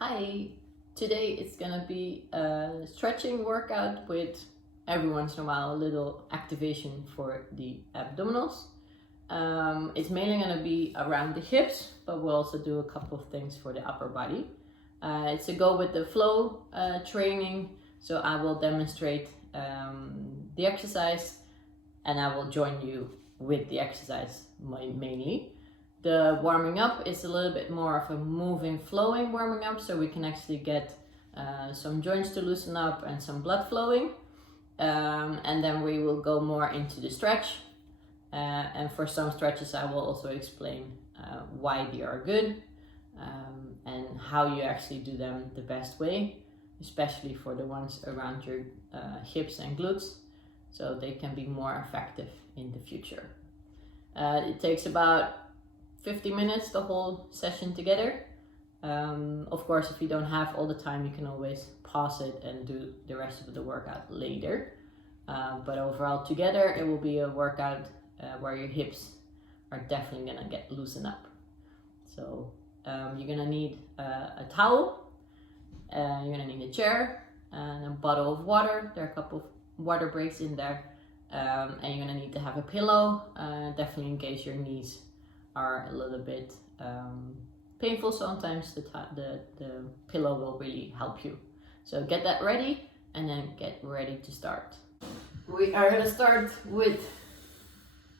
Hi, today it's gonna be a stretching workout with every once in a while a little activation for the abdominals. It's mainly gonna be around the hips, but we'll also do a couple of things for the upper body. It's a go with the flow training, so I will demonstrate the exercise and I will join you with the exercise mainly. The warming up is a little bit more of a moving, flowing warming up, so we can actually get some joints to loosen up and some blood flowing. And then we will go more into the stretch. And for some stretches, I will also explain why they are good and how you actually do them the best way, especially for the ones around your hips and glutes, so they can be more effective in the future. It takes about 50 minutes, the whole session together. Of course, if you don't have all the time, you can always pause it and do the rest of the workout later. But overall together, it will be a workout where your hips are definitely gonna get loosened up. So you're gonna need a towel, you're gonna need a chair and a bottle of water. There are a couple of water breaks in there. And you're gonna need to have a pillow, definitely in case your knees are a little bit painful. Sometimes the pillow will really help you. So get that ready and then get ready to start. We are gonna start with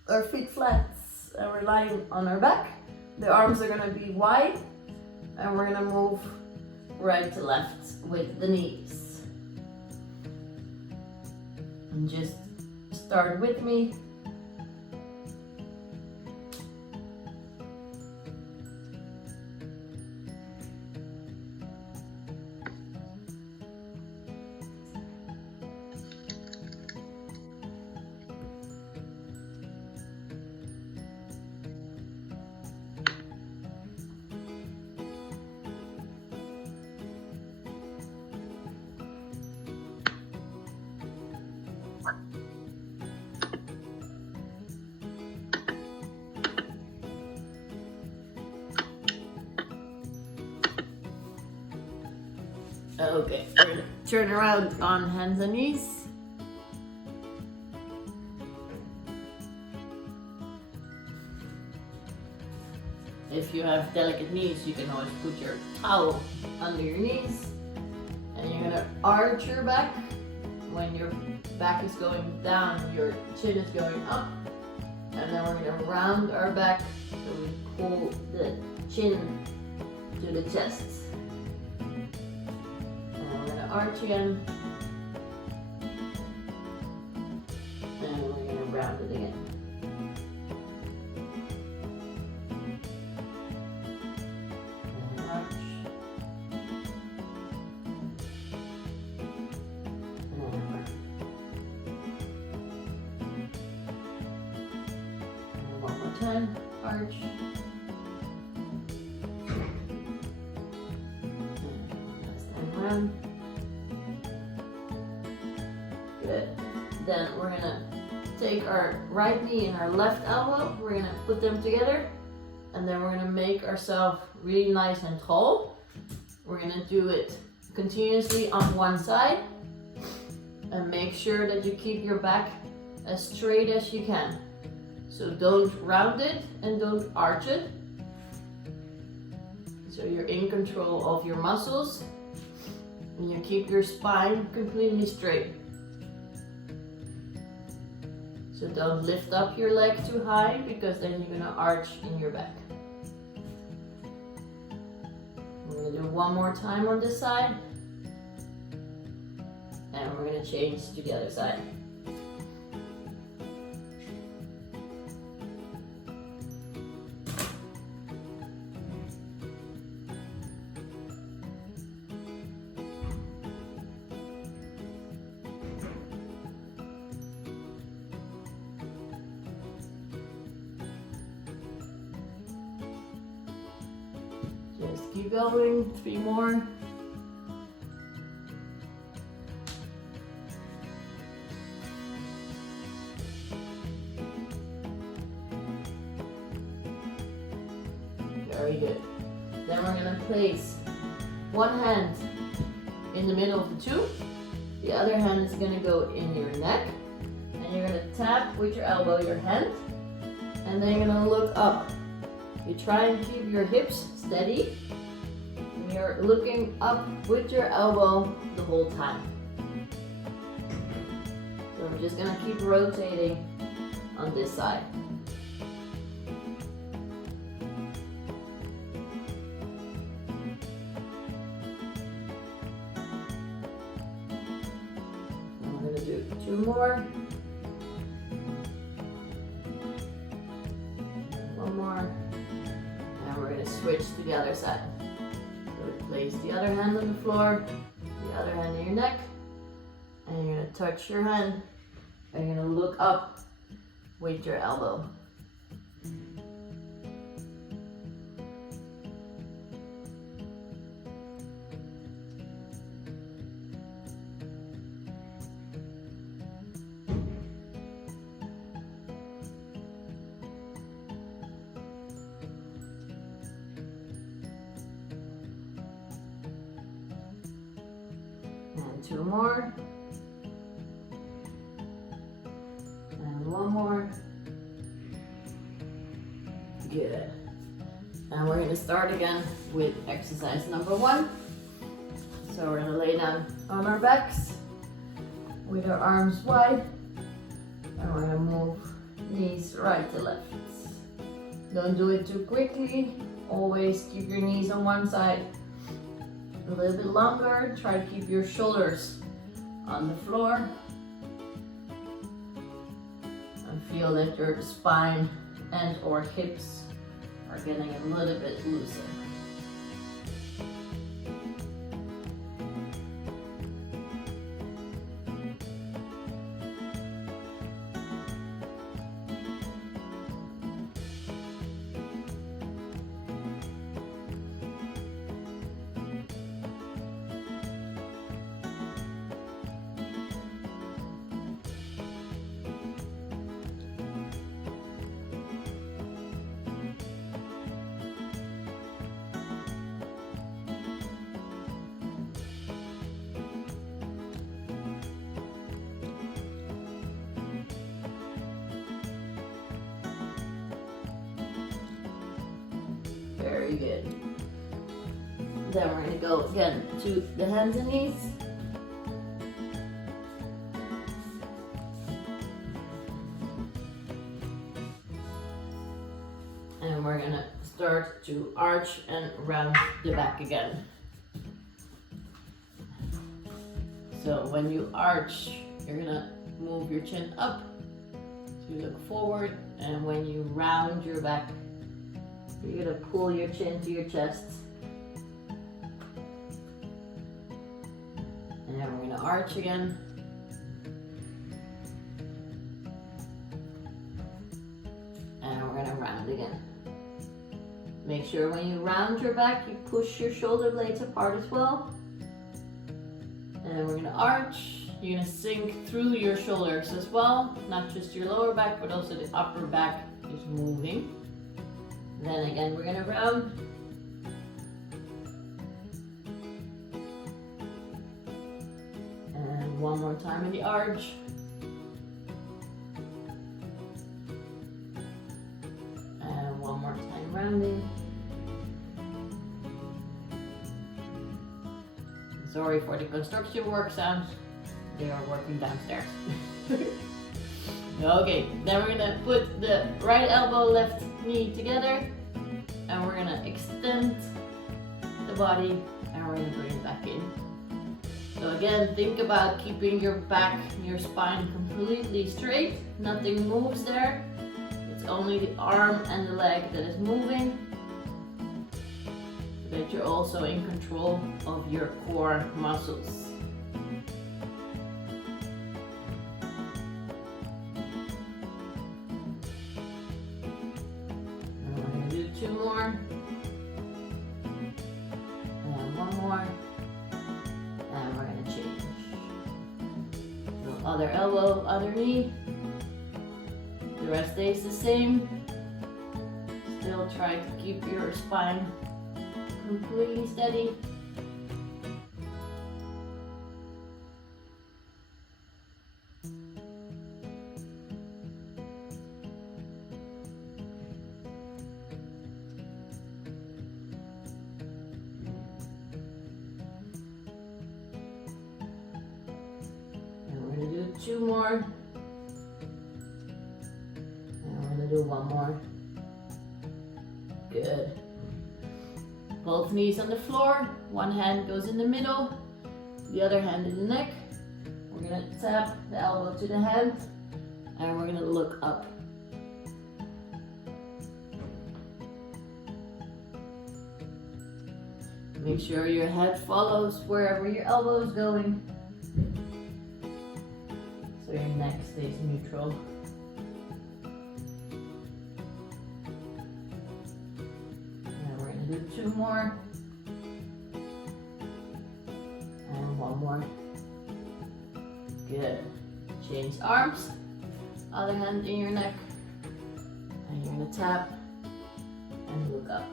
our feet flat and we're lying on our back. The arms are gonna be wide and we're gonna move right to left with the knees. And just start with me. Okay, we're gonna turn around on hands and knees. If you have delicate knees, you can always put your towel under your knees. And you're gonna arch your back. When your back is going down, your chin is going up. And then we're gonna round our back so we pull the chin to the chest. Arch again, and we're going to round it again. And arch, and round. And one more time, arch. And last time round. Good. Then we're gonna take our right knee and our left elbow, we're gonna put them together, and then we're gonna make ourselves really nice and tall. We're gonna do it continuously on one side, and make sure that you keep your back as straight as you can. So don't round it and don't arch it. So you're in control of your muscles, and you keep your spine completely straight. So don't lift up your leg too high, because then you're gonna arch in your back. We're gonna do one more time on this side. And we're gonna change to the other side. Just keep going, 3 more. Very good. Then we're gonna place one hand in the middle of the two, the other hand is gonna go in your neck, and you're gonna tap with your elbow your hand, and then you're gonna look up. You try and keep your hips steady, and you're looking up with your elbow the whole time. So I'm just gonna keep rotating on this side. I'm gonna do 2 more. 1 more. And we're gonna switch to the other side. So place the other hand on the floor, the other hand in your neck, and you're gonna touch your hand, and you're gonna look up with your elbow. And 2 more. And 1 more. Good. And we're going to start again with exercise number 1. So we're going to lay down on our backs with our arms wide. And we're going to move knees right to left. Don't do it too quickly. Always keep your knees on one side. A little bit longer. Try to keep your shoulders on the floor. And feel that your spine and or hips are getting a little bit looser. Very good. Then we're going to go again to the hands and knees. And we're going to start to arch and round the back again. So when you arch, you're going to move your chin up to look forward, and when you round your back, you're going to pull your chin to your chest. And then we're going to arch again. And we're going to round again. Make sure when you round your back, you push your shoulder blades apart as well. And then we're going to arch. You're going to sink through your shoulders as well. Not just your lower back, but also the upper back is moving. Then again, we're going to round. And one more time in the arch. And one more time rounding. Sorry for the construction work sounds. They are working downstairs. Okay, then we're gonna put the right elbow, left knee together, and we're gonna extend the body, and we're gonna bring it back in. So again, think about keeping your back and your spine completely straight. Nothing moves there. It's only the arm and the leg that is moving, so that you're also in control of your core muscles. Two more, and one more, and we're going to change. So other elbow, other knee, the rest stays the same. Still try to keep your spine completely steady. 2 more. And we're gonna do 1 more. Good. Both knees on the floor. One hand goes in the middle, the other hand in the neck. We're gonna tap the elbow to the hand, and we're gonna look up. Make sure your head follows wherever your elbow is going, so your neck stays neutral. And we're gonna do 2 more. And 1 more. Good. Change arms. Other hand in your neck. And you're gonna tap and look up.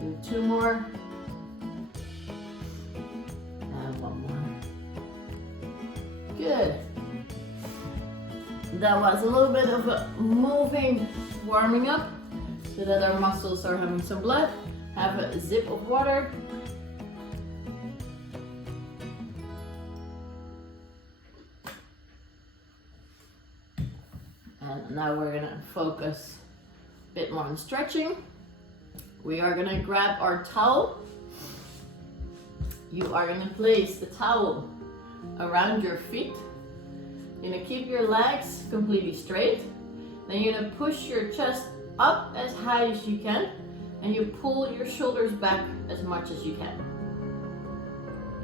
Do 2 more. And 1 more. Good. That was a little bit of a moving, warming up, so that our muscles are having some blood. Have a sip of water. And now we're gonna focus a bit more on stretching. We are gonna grab our towel. You are gonna place the towel around your feet. You're gonna keep your legs completely straight. Then you're gonna push your chest up as high as you can, and you pull your shoulders back as much as you can.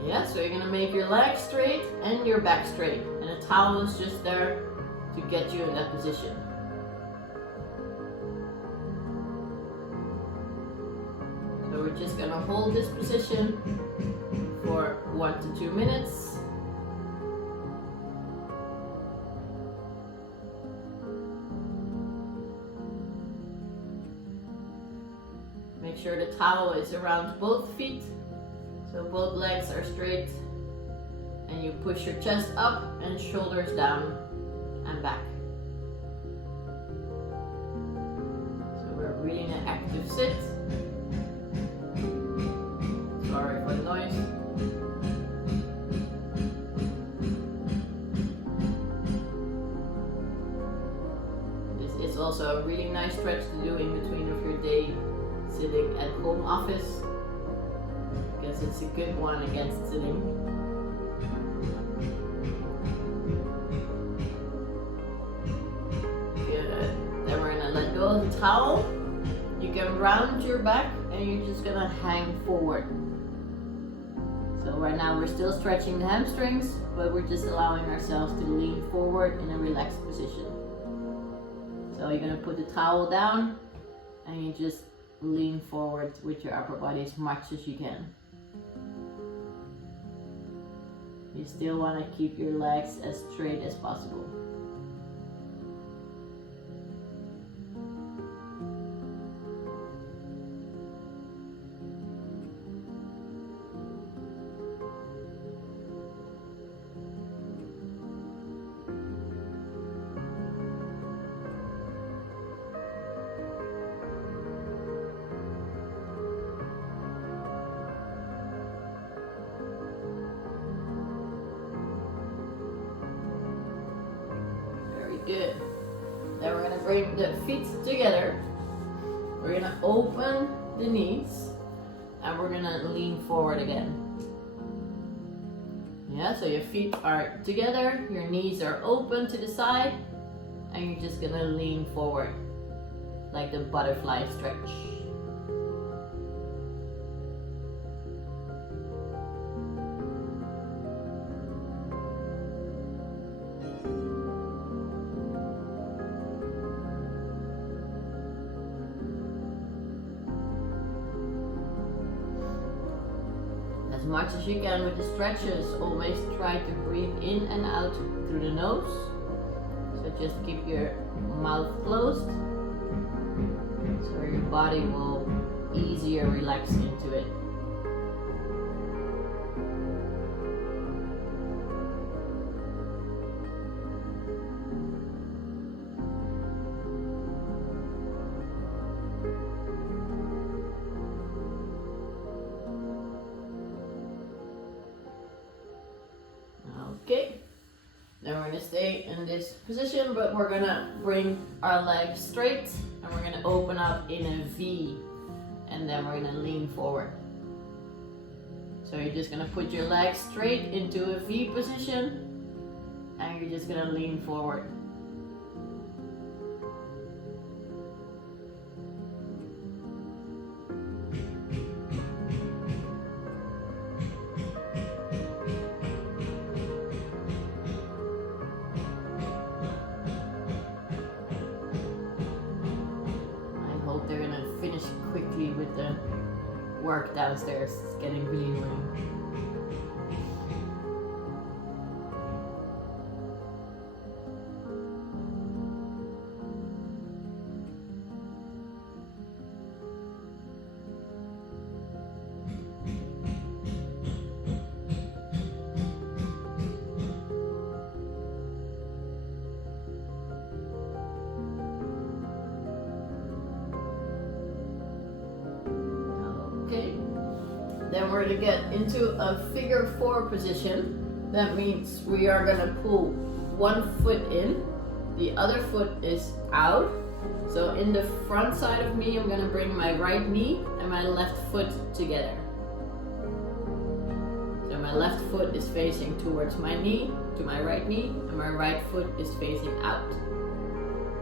Yeah, so you're gonna make your legs straight and your back straight, and the towel is just there to get you in that position. So we're just gonna hold this position for 1 to 2 minutes. Make sure the towel is around both feet, so both legs are straight, and you push your chest up and shoulders down and back. So we're really in an active sit. Sorry for the noise. This is also a really nice stretch to do in between of your day sitting at home office, because it's a good one against sitting. Good. Then we're gonna let go of the towel. You can round your back and you're just gonna hang forward. So right now we're still stretching the hamstrings, but we're just allowing ourselves to lean forward in a relaxed position. So you're gonna put the towel down and you just lean forward with your upper body as much as you can. You still want to keep your legs as straight as possible. Good. Then we're going to bring the feet together. We're going to open the knees and we're going to lean forward again. Yeah, so your feet are together, your knees are open to the side, and you're just going to lean forward like the butterfly stretch. As much as you can with the stretches, always try to breathe in and out through the nose. So just keep your mouth closed So your body will easier relax into it. Okay, then we're gonna stay in this position, but we're gonna bring our legs straight and we're gonna open up in a V, and then we're gonna lean forward. So you're just gonna put your legs straight into a V position and you're just gonna lean forward. They're gonna finish quickly with the work downstairs. It's getting really annoying. Then we're going to get into a figure 4 position. That means we are going to pull one foot in, the other foot is out. So in the front side of me, I'm going to bring my right knee and my left foot together. So my left foot is facing towards my knee, to my right knee, and my right foot is facing out.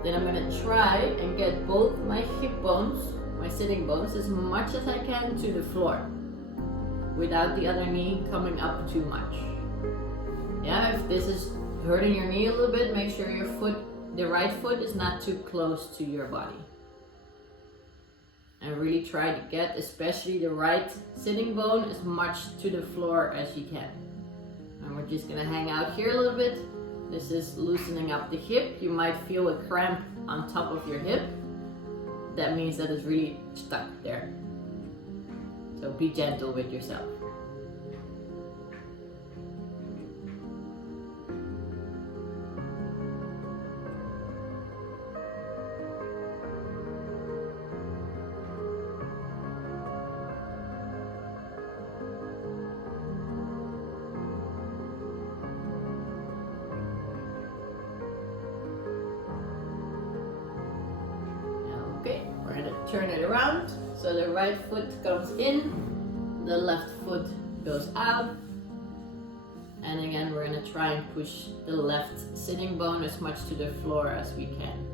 Then I'm going to try and get both my hip bones, my sitting bones, as much as I can to the floor, without the other knee coming up too much. Yeah, if this is hurting your knee a little bit, make sure your foot, the right foot, is not too close to your body. And really try to get, especially the right sitting bone, as much to the floor as you can. And we're just gonna hang out here a little bit. This is loosening up the hip. You might feel a cramp on top of your hip. That means that it's really stuck there. So be gentle with yourself. Okay, we're gonna turn it around. So the right foot comes in, the left foot goes out. And again, we're gonna try and push the left sitting bone as much to the floor as we can.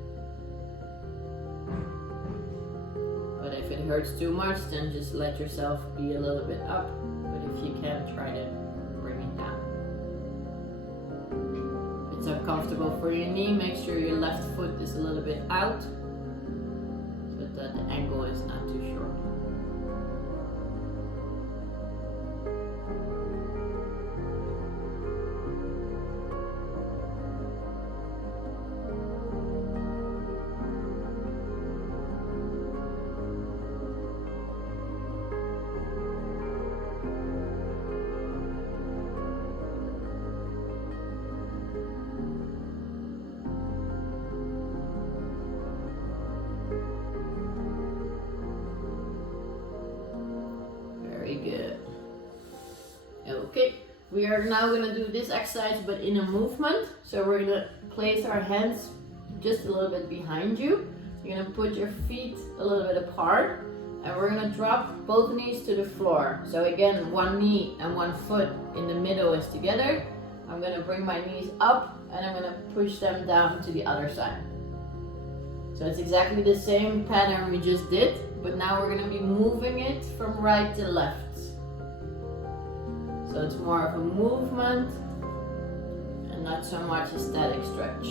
But if it hurts too much, then just let yourself be a little bit up. But if you can, try to bring it down. If it's uncomfortable for your knee, make sure your left foot is a little bit out, so that the ankle is not too short. Good. Okay, we are now going to do this exercise but in a movement. So we're going to place our hands just a little bit behind you. You're going to put your feet a little bit apart and we're going to drop both knees to the floor. So again, one knee and one foot in the middle is together. I'm going to bring my knees up and I'm going to push them down to the other side. So it's exactly the same pattern we just did, but now we're going to be moving it from right to left. So it's more of a movement and not so much a static stretch.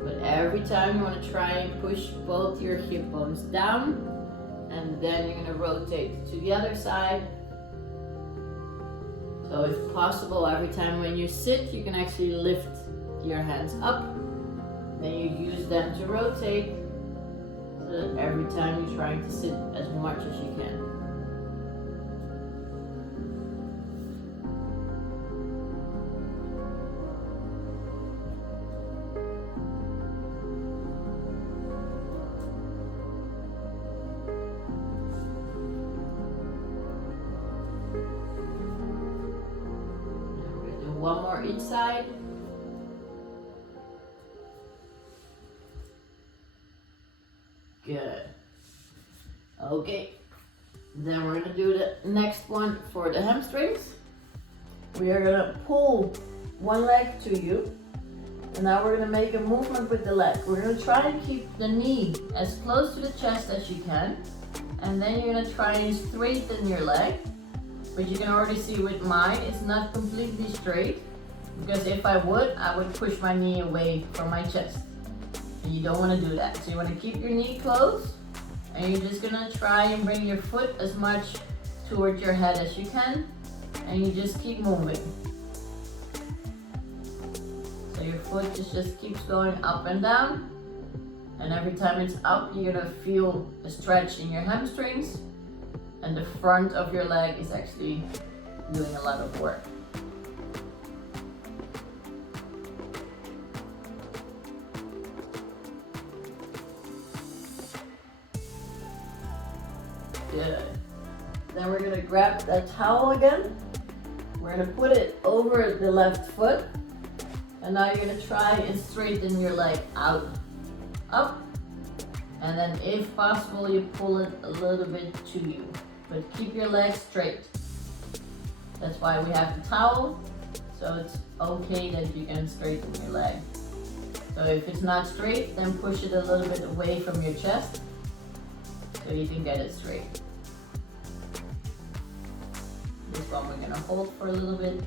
But every time you want to try and push both your hip bones down, and then you're going to rotate to the other side. So if possible, every time when you sit, you can actually lift your hands up. Then you use them to rotate. So that every time you're trying to sit as much as you can. One more each side. Good. Okay. Then we're gonna do the next one for the hamstrings. We are gonna pull one leg to you. And now we're gonna make a movement with the leg. We're gonna try and keep the knee as close to the chest as you can. And then you're gonna try and straighten your leg. But you can already see with mine, it's not completely straight. Because if I would push my knee away from my chest. And you don't want to do that. So you want to keep your knee close. And you're just going to try and bring your foot as much towards your head as you can. And you just keep moving. So your foot just keeps going up and down. And every time it's up, you're going to feel a stretch in your hamstrings. And the front of your leg is actually doing a lot of work. Good. Then we're gonna grab that towel again. We're gonna put it over the left foot. And now you're gonna try and straighten your leg out, up. And then if possible, you pull it a little bit to you. But keep your leg straight. That's why we have the towel. So it's okay that you can straighten your leg. So if it's not straight, then push it a little bit away from your chest. So you can get it straight. This one we're gonna hold for a little bit.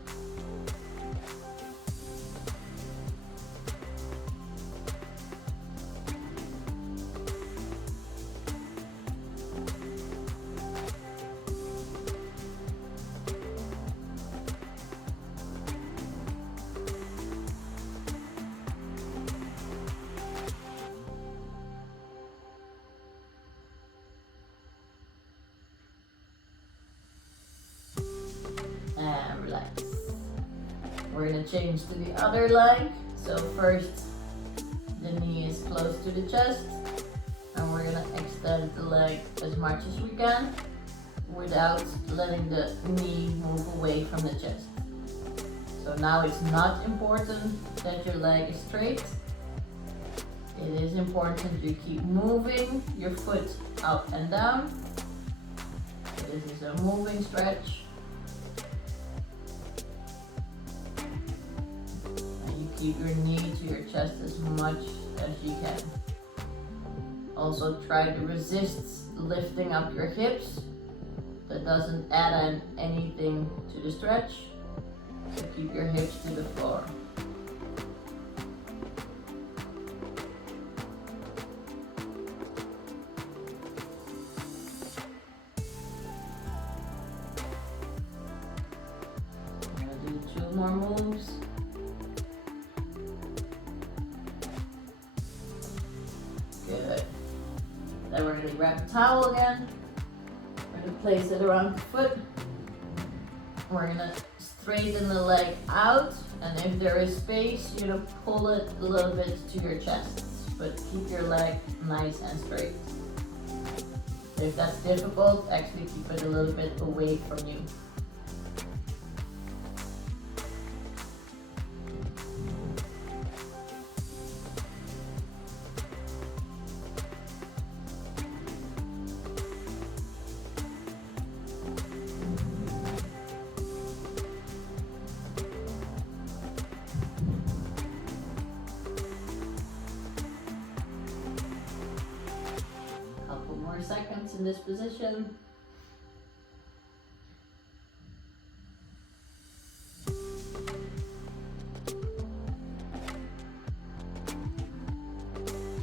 And relax. We're gonna change to the other leg. So first, the knee is close to the chest, and we're gonna extend the leg as much as we can without letting the knee move away from the chest. So now it's not important that your leg is straight. It is important you keep moving your foot up and down. This is a moving stretch. Keep your knee to your chest as much as you can. Also try to resist lifting up your hips. That doesn't add in anything to the stretch. So keep your hips to the floor. I'm gonna do 2 more moves. Good. Then we're going to grab the towel again. We're going to place it around the foot. We're going to straighten the leg out. And if there is space, you're going to pull it a little bit to your chest. But keep your leg nice and straight. If that's difficult, actually keep it a little bit away from you. Seconds in this position.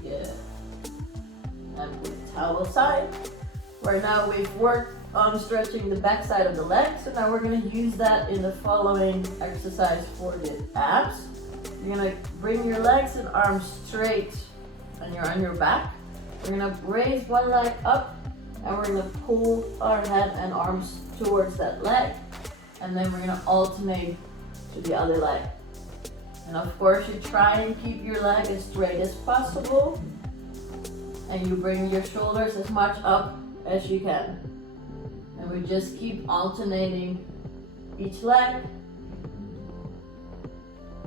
Good. And put the towel aside. Where now we've worked on stretching the back side of the leg, so now we're going to use that in the following exercise for the abs. You're going to bring your legs and arms straight and you're on your back. We're gonna raise one leg up and we're gonna pull our head and arms towards that leg. And then we're gonna alternate to the other leg. And of course you try and keep your leg as straight as possible. And you bring your shoulders as much up as you can. And we just keep alternating each leg.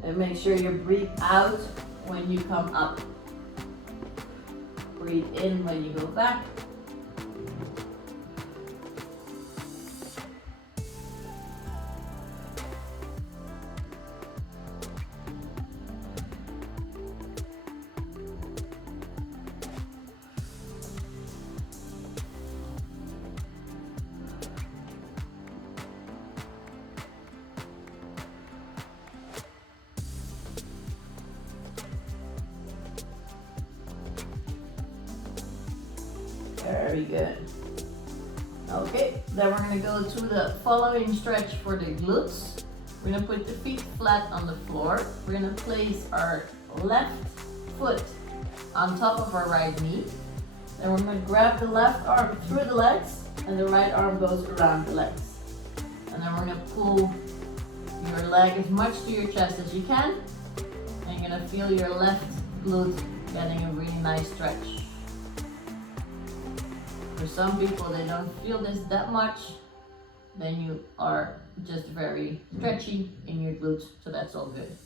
And make sure you breathe out when you come up. Breathe in when you go back. Very good. Okay, then we're gonna go to the following stretch for the glutes. We're gonna put the feet flat on the floor. We're gonna place our left foot on top of our right knee. Then we're gonna grab the left arm through the legs and the right arm goes around the legs. And then we're gonna pull your leg as much to your chest as you can. And you're gonna feel your left glute getting a really nice stretch. For some people, they don't feel this that much, then you are just very stretchy in your glutes, so that's all good.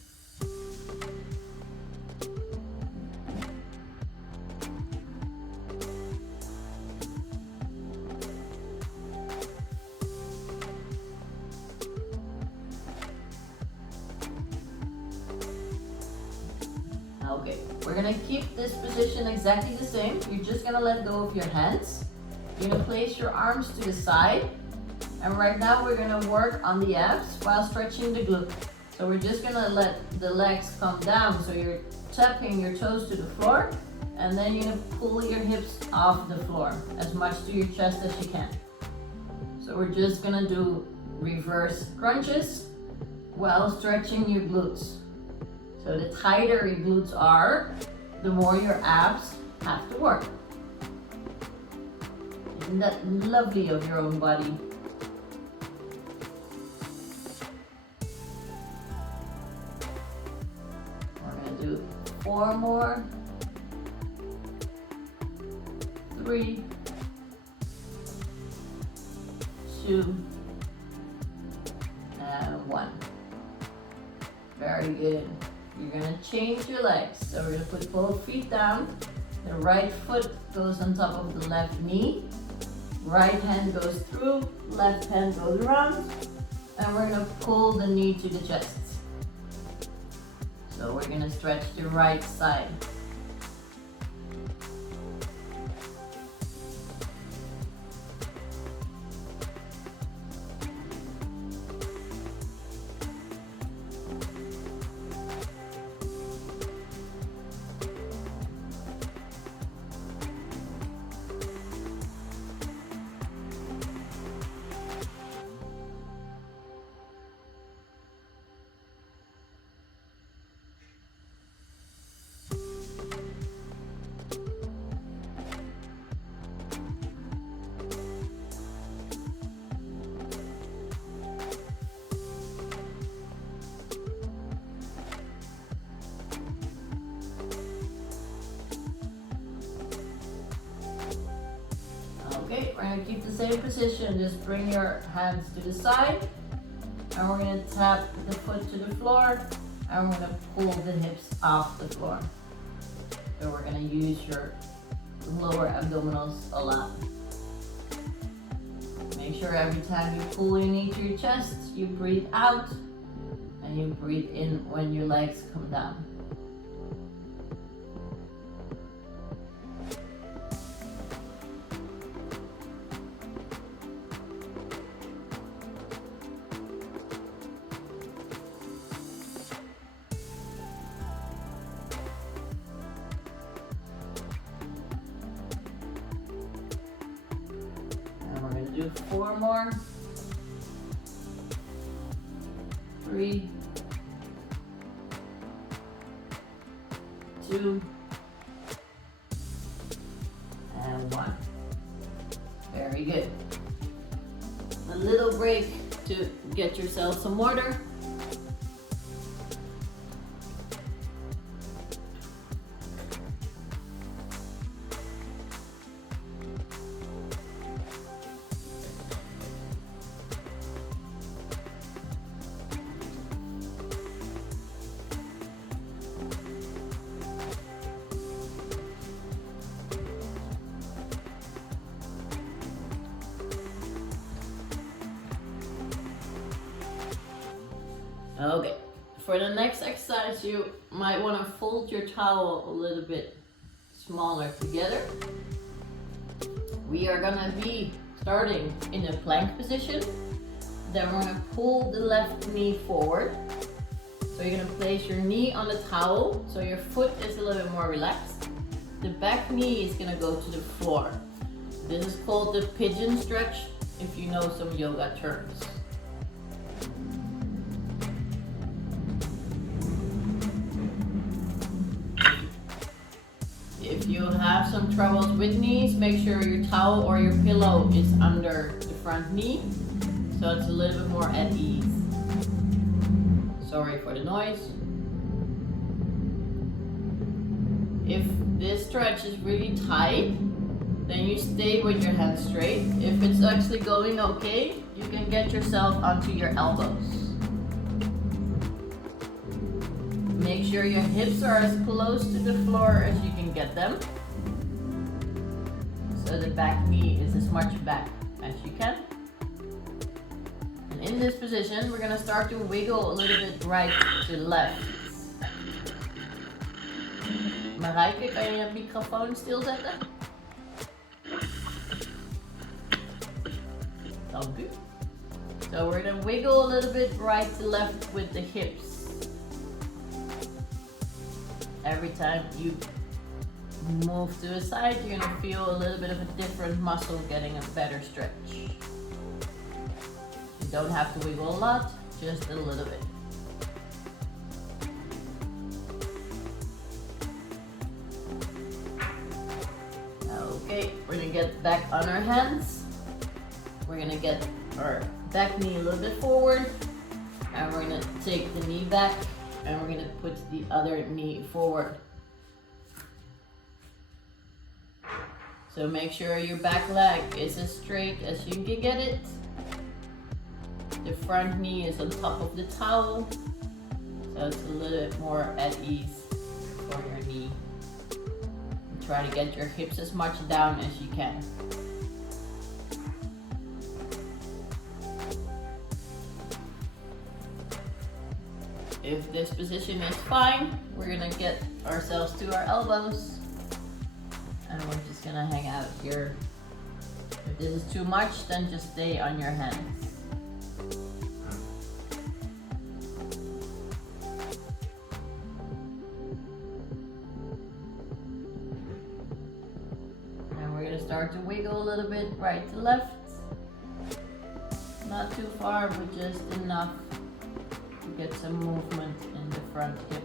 Okay, we're gonna keep this position exactly the same. You're just gonna let go of your hands. You're gonna place your arms to the side. And right now we're gonna work on the abs while stretching the glute. So we're just gonna let the legs come down. So you're tapping your toes to the floor. And then you're gonna pull your hips off the floor as much to your chest as you can. So we're just gonna do reverse crunches while stretching your glutes. So the tighter your glutes are, the more your abs have to work. Isn't that lovely of your own body? We're gonna do 4 more. 3, 2, and 1. Very good. You're gonna change your legs. So we're gonna put both feet down. The right foot goes on top of the left knee. Right hand goes through, left hand goes around. And we're gonna pull the knee to the chest. So we're gonna stretch the right side. Okay, we're gonna keep the same position. Just bring your hands to the side. And we're gonna tap the foot to the floor. And we're gonna pull the hips off the floor. So we're gonna use your lower abdominals a lot. Make sure every time you pull your knee to your chest, you breathe out. And you breathe in when your legs come down. Do 4 more. 3, 2, and 1. Very good. A little break to get yourself some water. Okay, for the next exercise you might want to fold your towel a little bit smaller together. We are going to be starting in a plank position. Then we're going to pull the left knee forward. So you're going to place your knee on the towel so your foot is a little bit more relaxed. The back knee is going to go to the floor. This is called the pigeon stretch if you know some yoga terms. If you have some troubles with knees, make sure your towel or your pillow is under the front knee so it's a little bit more at ease. Sorry for the noise. If this stretch is really tight, then you stay with your hands straight. If it's actually going okay, you can get yourself onto your elbows. Make sure your hips are as close to the floor as you can get them. So the back knee is as much back as you can. And in this position, we're gonna start to wiggle a little bit right to left. Marijke, kan je je microfoon stilzetten? Dank u. So we're gonna wiggle a little bit right to left with the hips. Every time you move to the side, you're gonna feel a little bit of a different muscle getting a better stretch. You don't have to wiggle a lot, just a little bit. Okay, we're gonna get back on our hands. We're gonna get our back knee a little bit forward, and we're gonna take the knee back, and we're gonna put the other knee forward. So make sure your back leg is as straight as you can get it. The front knee is on top of the towel, so it's a little bit more at ease for your knee. And try to get your hips as much down as you can. If this position is fine, we're gonna get ourselves to our elbows. And we're just gonna hang out here. If this is too much, then just stay on your hands. And we're gonna start to wiggle a little bit right to left. Not too far, but just enough to get some movement in the front hip.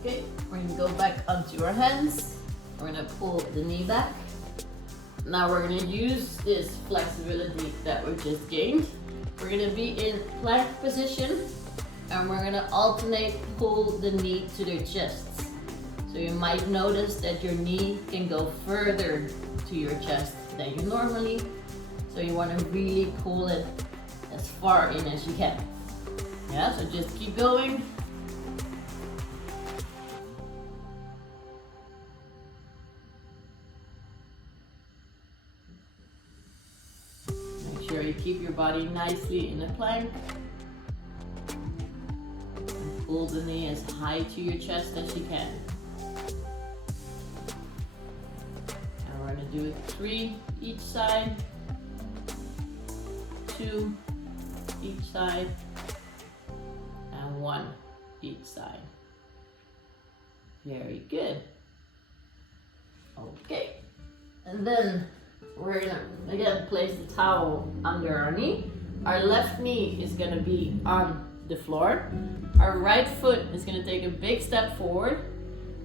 Okay, we're going to go back onto our hands. We're going to pull the knee back. Now we're going to use this flexibility that we just gained. We're going to be in plank position, and we're going to alternate pull the knee to the chest. So you might notice that your knee can go further to your chest than you normally. So you want to really pull it as far in as you can. Yeah, so just keep going. Make sure you keep your body nicely in a plank. And pull the knee as high to your chest as you can. And we're going do 3 each side, 2 each side, and 1 each side. Very good. Okay, and then we're gonna again place the towel under our knee. Our left knee is gonna be on the floor. Our right foot is gonna take a big step forward,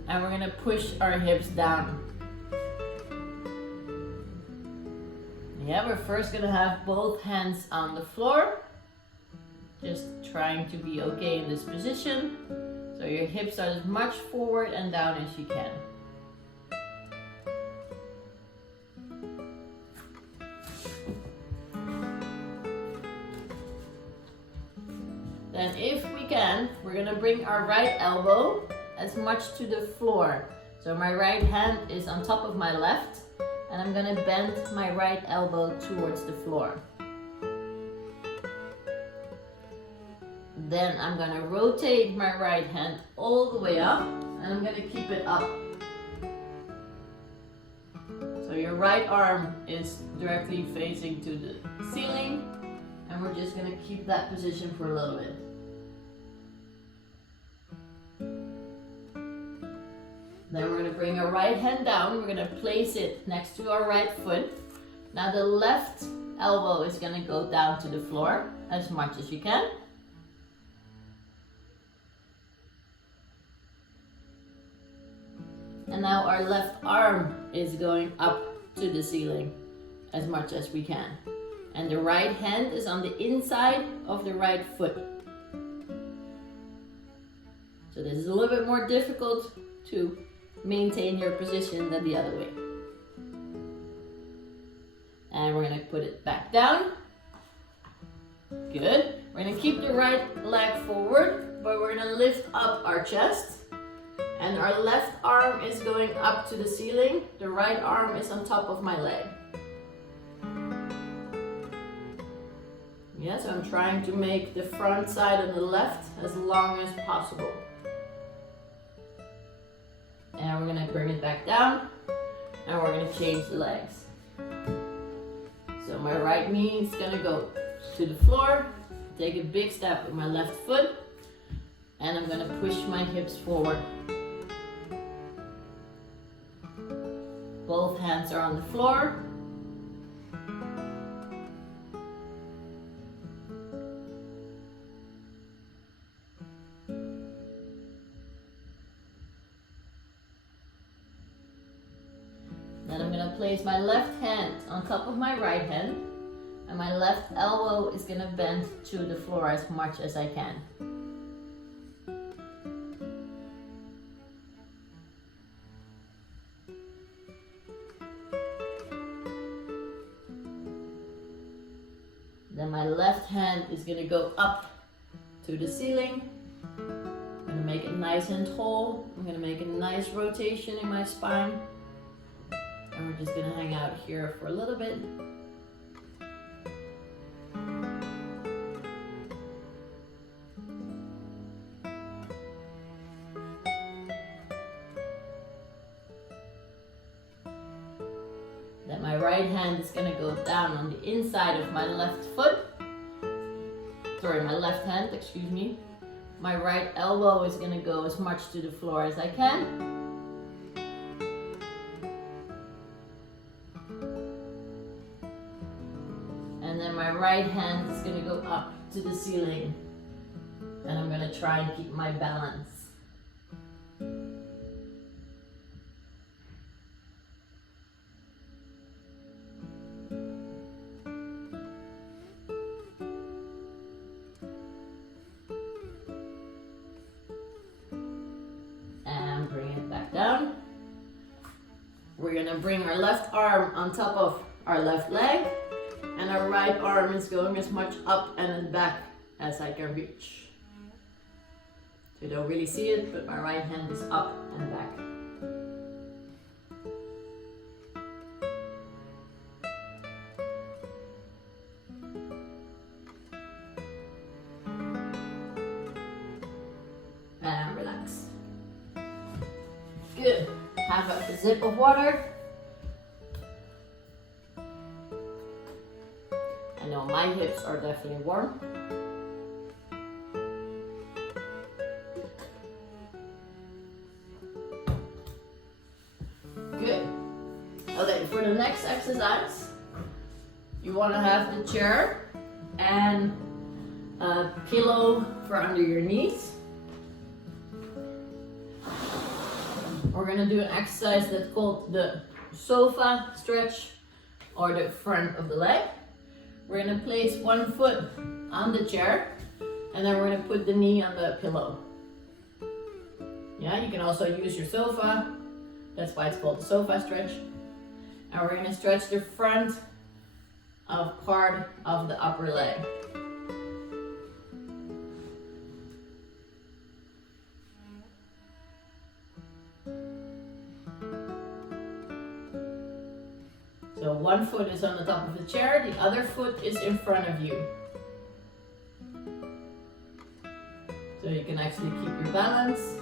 and we're gonna push our hips down. Yeah, we're first gonna have both hands on the floor, just trying to be okay in this position. So your hips are as much forward and down as you can. Then if we can, we're gonna bring our right elbow as much to the floor. So my right hand is on top of my left, and I'm gonna bend my right elbow towards the floor. Then I'm gonna rotate my right hand all the way up, and I'm gonna keep it up. So your right arm is directly facing to the ceiling, and we're just gonna keep that position for a little bit. Then we're going to bring our right hand down. We're going to place it next to our right foot. Now the left elbow is going to go down to the floor as much as you can. And now our left arm is going up to the ceiling as much as we can. And the right hand is on the inside of the right foot. So this is a little bit more difficult to maintain your position than the other way. And we're gonna put it back down. Good. We're gonna keep the right leg forward, but we're gonna lift up our chest. And our left arm is going up to the ceiling. The right arm is on top of my leg. Yeah, so I'm trying to make the front side on the left as long as possible. And we're gonna bring it back down, and we're gonna change the legs. So my right knee is gonna go to the floor, take a big step with my left foot, and I'm gonna push my hips forward. Both hands are on the floor. Then I'm going to place my left hand on top of my right hand, and my left elbow is going to bend to the floor as much as I can. Then my left hand is going to go up to the ceiling. I'm going to make it nice and tall. I'm going to make a nice rotation in my spine. And we're just going to hang out here for a little bit. Then my right hand is going to go down on the inside of my left foot. Sorry, my left hand, excuse me. My right elbow is going to go as much to the floor as I can. And then my right hand is going to go up to the ceiling. And I'm going to try and keep my balance. And bring it back down. We're going to bring our left arm on top of our left leg. And our right arm is going as much up and back as I can reach. So you don't really see it, but my right hand is up and back. And relax. Good. Have a sip of water. hips are definitely warm. Good. Okay, for the next exercise, you want to have the chair and a pillow for under your knees. We're going to do an exercise that's called the sofa stretch, or the front of the leg. We're going to place one foot on the chair, and then we're going to put the knee on the pillow. Yeah, you can also use your sofa. That's why it's called the sofa stretch. And we're going to stretch the front of part of the upper leg. So one foot is on the top of the chair, the other foot is in front of you. So you can actually keep your balance.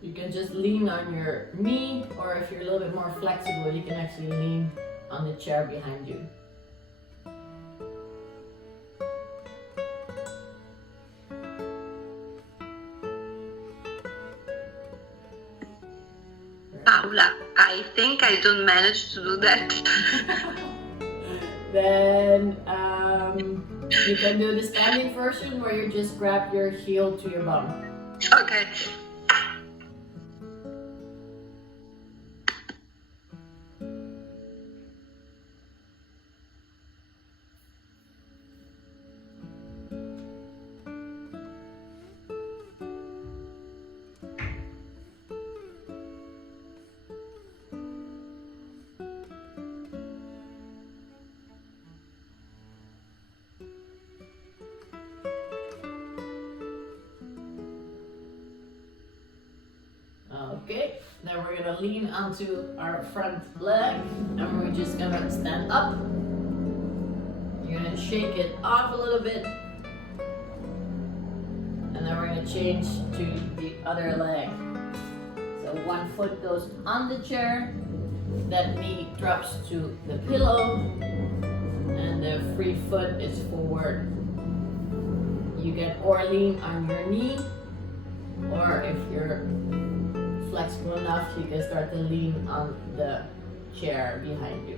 You can just lean on your knee, or if you're a little bit more flexible, you can actually lean on the chair behind you. Paula, I think I don't manage to do that. Then you can do the standing version where you just grab your heel to your bum. Okay. Okay, then we're gonna lean onto our front leg and we're just gonna stand up. You're gonna shake it off a little bit. And then we're gonna change to the other leg. So one foot goes on the chair, that knee drops to the pillow, and the free foot is forward. You can or lean on your knee, or if you're flexible enough, you can start to lean on the chair behind you.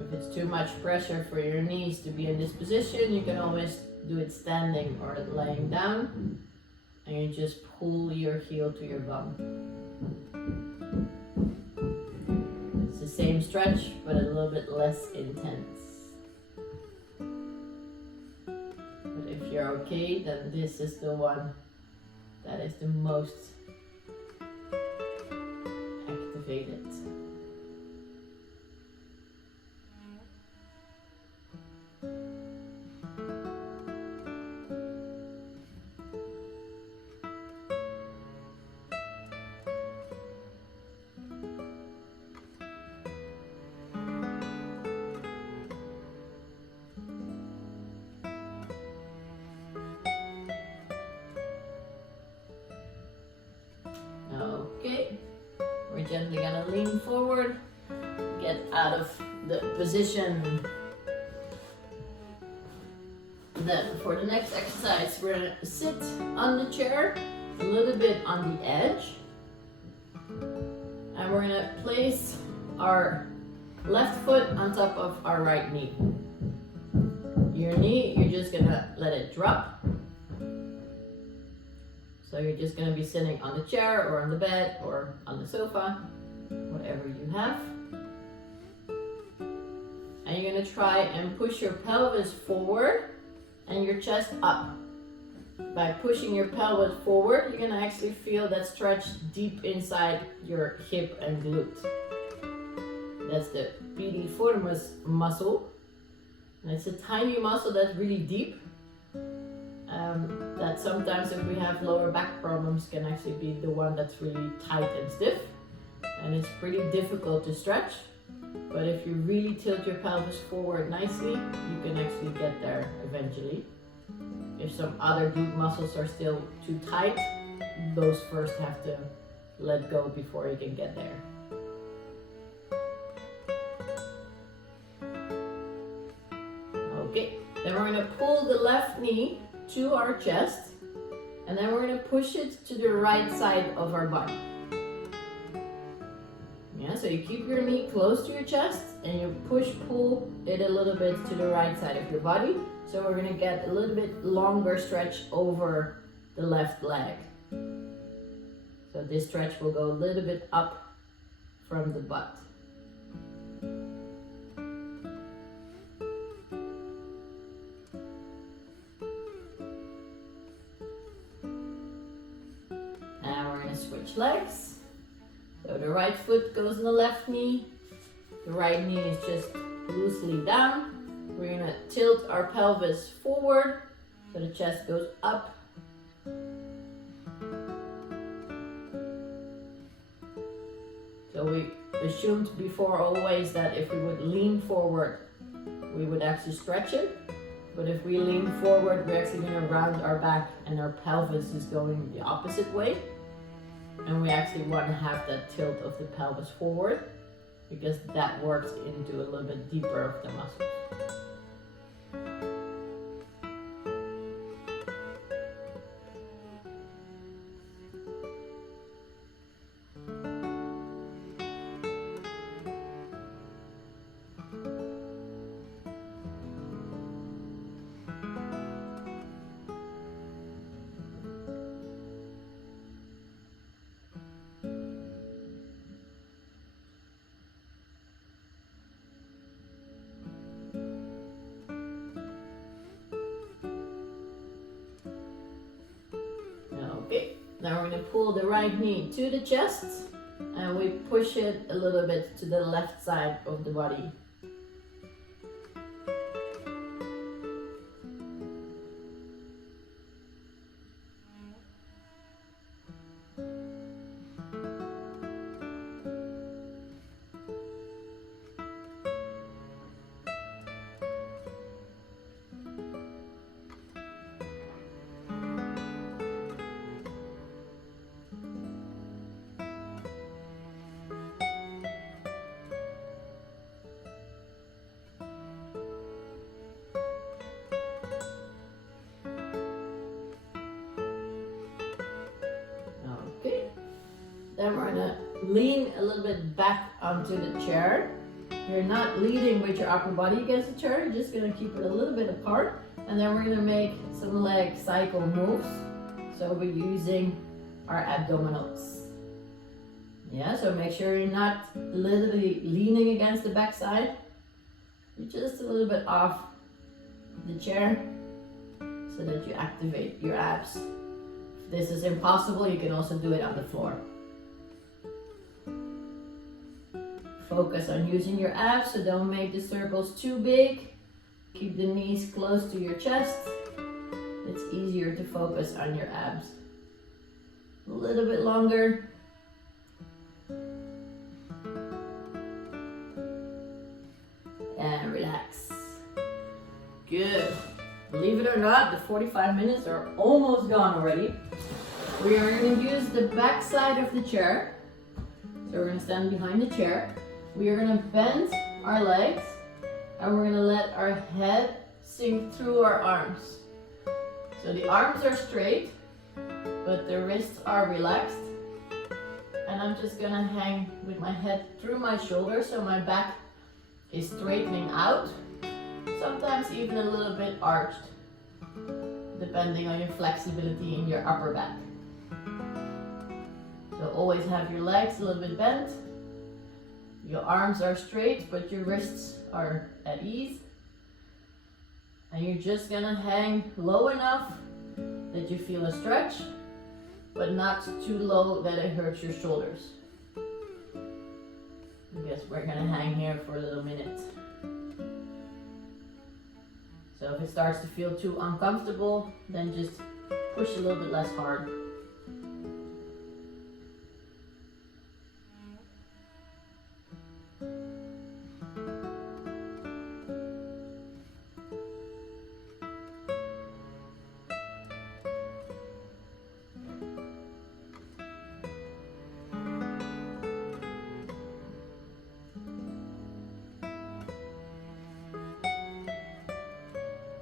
If it's too much pressure for your knees to be in this position, you can always do it standing or laying down, and you just pull your heel to your bum. Same stretch, but a little bit less intense. But if you're okay, then this is the one that is the most activated. Okay, we're gently gonna lean forward, get out of the position. Then for the next exercise, we're gonna sit on the chair, a little bit on the edge. And we're gonna place our left foot on top of our right knee. Your knee, you're just gonna let it drop. So you're just going to be sitting on the chair or on the bed or on the sofa, whatever you have. And you're going to try and push your pelvis forward and your chest up. By pushing your pelvis forward, you're going to actually feel that stretch deep inside your hip and glute. That's the piriformis muscle. And it's a tiny muscle that's really deep. That sometimes if we have lower back problems can actually be the one that's really tight and stiff, and it's pretty difficult to stretch. But if you really tilt your pelvis forward nicely, you can actually get there eventually. If some other glute muscles are still too tight, those first have to let go before you can get there. Okay, then we're gonna pull the left knee to our chest, and then we're gonna push it to the right side of our body. Yeah, so you keep your knee close to your chest and you pull it a little bit to the right side of your body. So we're gonna get a little bit longer stretch over the left leg. So this stretch will go a little bit up from the butt. Now we're gonna switch legs. So the right foot goes on the left knee, the right knee is just loosely down. We're gonna tilt our pelvis forward so the chest goes up. So we assumed before always that if we would lean forward, we would actually stretch it. But if we lean forward, we're actually gonna round our back and our pelvis is going the opposite way. And we actually want to have that tilt of the pelvis forward because that works into a little bit deeper of the muscles. Okay, now we're going to pull the right knee to the chest and we push it a little bit to the left side of the body. Then we're gonna lean a little bit back onto the chair. You're not leaning with your upper body against the chair, you're just gonna keep it a little bit apart. And then we're gonna make some leg cycle moves. So we're using our abdominals. Yeah, so make sure you're not literally leaning against the backside. You're just a little bit off the chair so that you activate your abs. If this is impossible, you can also do it on the floor. Focus on using your abs, so don't make the circles too big. Keep the knees close to your chest. It's easier to focus on your abs. A little bit longer. And relax. Good. Believe it or not, the 45 minutes are almost gone already. We are going to use the back side of the chair. So we're going to stand behind the chair. We are going to bend our legs and we're going to let our head sink through our arms. So the arms are straight, but the wrists are relaxed. And I'm just going to hang with my head through my shoulders so my back is straightening out. Sometimes even a little bit arched, depending on your flexibility in your upper back. So always have your legs a little bit bent. Your arms are straight, but your wrists are at ease. And you're just gonna hang low enough that you feel a stretch, but not too low that it hurts your shoulders. I guess we're gonna hang here for a little minute. So if it starts to feel too uncomfortable, then just push a little bit less hard.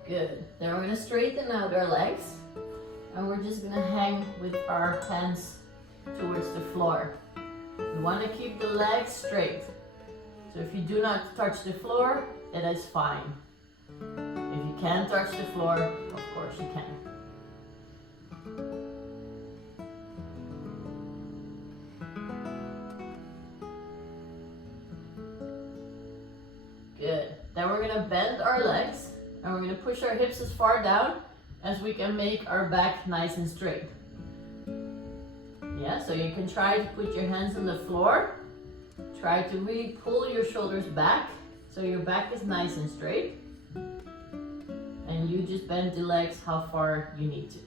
Good. Then we're gonna straighten out our legs and we're just gonna hang with our hands towards the floor. You wanna keep the legs straight. So if you do not touch the floor, it is fine. If you can't touch the floor, of course you can. Good. Then we're gonna bend our legs and we're gonna push our hips as far down as we can make our back nice and straight. Yeah, so you can try to put your hands on the floor. Try to really pull your shoulders back so your back is nice and straight. And you just bend the legs how far you need to.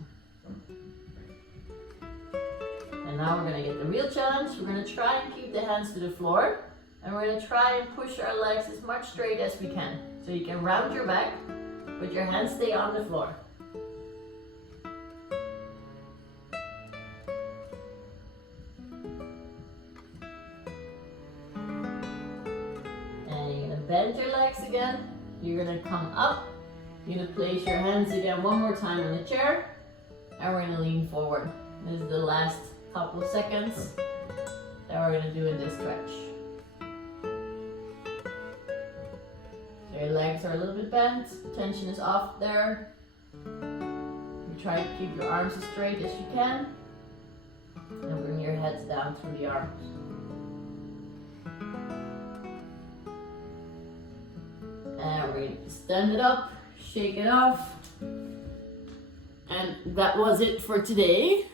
And now we're gonna get the real challenge. We're gonna try and keep the hands to the floor. And we're gonna try and push our legs as much straight as we can. So you can round your back, but your hands stay on the floor. And you're gonna bend your legs again. You're gonna come up. You're gonna place your hands again one more time on the chair. And we're gonna lean forward. This is the last couple of seconds that we're gonna do in this stretch. Your legs are a little bit bent, tension is off there. You try to keep your arms as straight as you can. And bring your heads down through the arms. And we're going to stand it up, shake it off. And that was it for today.